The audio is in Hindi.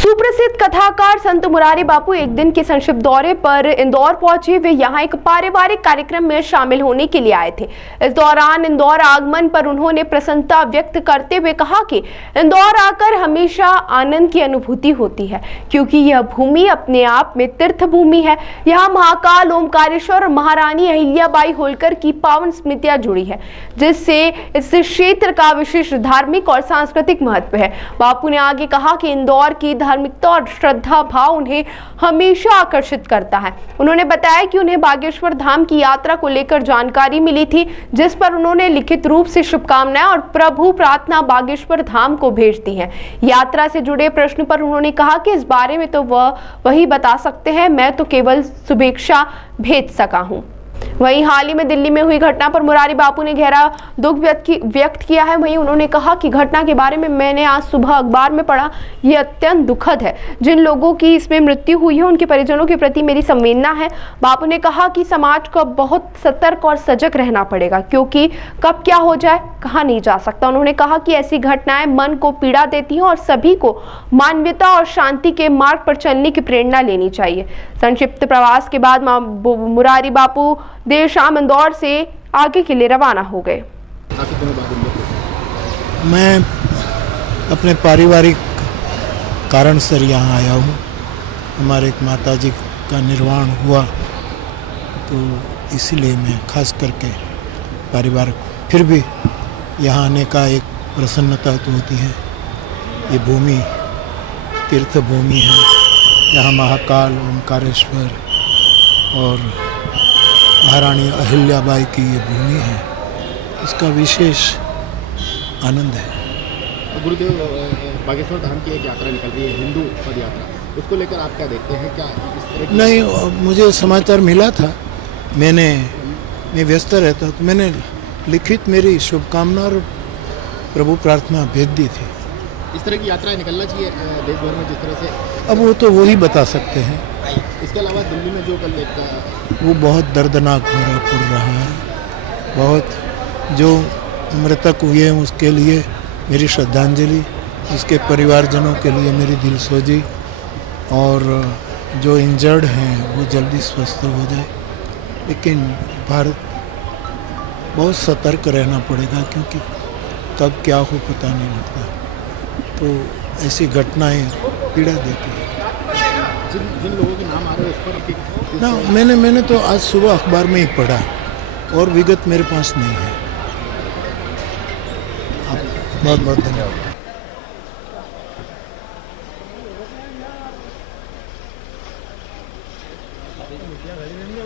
सुप्रसिद्ध कथाकार संत मुरारी बापू एक दिन के संक्षिप्त दौरे पर इंदौर पहुंचे। वे यहां एक पारिवारिक कार्यक्रम में शामिल होने के लिए आए थे। इस दौरान इंदौर आगमन पर उन्होंने प्रसन्नता व्यक्त करते हुए कहा कि इंदौर आकर हमेशा आनंद की अनुभूति होती है, क्योंकि यह भूमि अपने आप में तीर्थ भूमि है। यहाँ महाकाल, ओमकारेश्वर और महारानी अहिल्याबाई होलकर की पावन स्मृतियां जुड़ी है, जिससे इस क्षेत्र का विशेष धार्मिक और सांस्कृतिक महत्व है। बापू ने आगे कहा कि इंदौर की धार्मिकता और श्रद्धा भाव उन्हें हमेशा आकर्षित करता है। उन्होंने बताया कि उन्हें बागेश्वर धाम की यात्रा को लेकर जानकारी मिली थी, जिस पर उन्होंने लिखित रूप से शुभकामनाएं और प्रभु प्रार्थना बागेश्वर धाम को भेज दी है। यात्रा से जुड़े प्रश्न पर उन्होंने कहा कि इस बारे में तो वही बता सकते हैं, मैं तो केवल शुभेच्छा भेज सका हूँ। वहीं हाल ही में दिल्ली में हुई घटना पर मुरारी बापू ने गहरा दुख व्यक्त किया है। वहीं उन्होंने कहा कि घटना के बारे में मैंने आज सुबह अखबार में पढ़ा, ये अत्यंत दुखद है। जिन लोगों की इसमें मृत्यु हुई है उनके परिजनों के प्रति मेरी संवेदना है। बापू ने कहा कि समाज को बहुत सतर्क और सजग रहना पड़ेगा, क्योंकि कब क्या हो जाए कहा नहीं जा सकता। उन्होंने कहा कि ऐसी घटनाएं मन को पीड़ा देती हैं और सभी को मानवता और शांति के मार्ग पर चलने की प्रेरणा लेनी चाहिए। संक्षिप्त प्रवास के बाद मुरारी बापू देर शाम इंदौर से आगे के लिए रवाना हो गए। मैं अपने पारिवारिक कारण से यहाँ आया हूँ। हमारे एक माताजी का निर्वाण हुआ, तो इसीलिए मैं खास करके परिवार, फिर भी यहाँ आने का एक प्रसन्नता तो होती है। ये भूमि तीर्थ भूमि है, यहाँ महाकाल, ओमकारेश्वर और महारानी अहिल्याबाई की ये भूमि है, इसका विशेष आनंद है। गुरुदेव, बागेश्वर धाम की एक यात्रा निकल रही है, हिंदू पद यात्रा, उसको लेकर आप क्या देखते हैं? क्या इस तरह की... नहीं, मुझे समाचार मिला था, मैं व्यस्त रहता तो मैंने लिखित मेरी शुभकामना और प्रभु प्रार्थना भेज दी थी। इस तरह की यात्रा निकलना चाहिए देश भर में, जिस तरह से। अब वो तो वही बता सकते हैं। इसके अलावा दिल्ली में जो कल देखा, वो बहुत दर्दनाक भरा पड़ रहा है। बहुत जो मृतक हुए हैं उसके लिए मेरी श्रद्धांजलि, उसके परिवारजनों के लिए मेरी दिलसोजी, और जो इंजर्ड हैं वो जल्दी स्वस्थ हो जाए। लेकिन भारत बहुत सतर्क रहना पड़ेगा, क्योंकि कब क्या हो पता नहीं लगता। तो ऐसी घटनाएं पीड़ा देती है। जिन लोगों के नाम आ रहे हैं उस पर ना, मैंने तो आज सुबह अखबार में ही पढ़ा, और विगत मेरे पास नहीं है। बहुत बहुत धन्यवाद।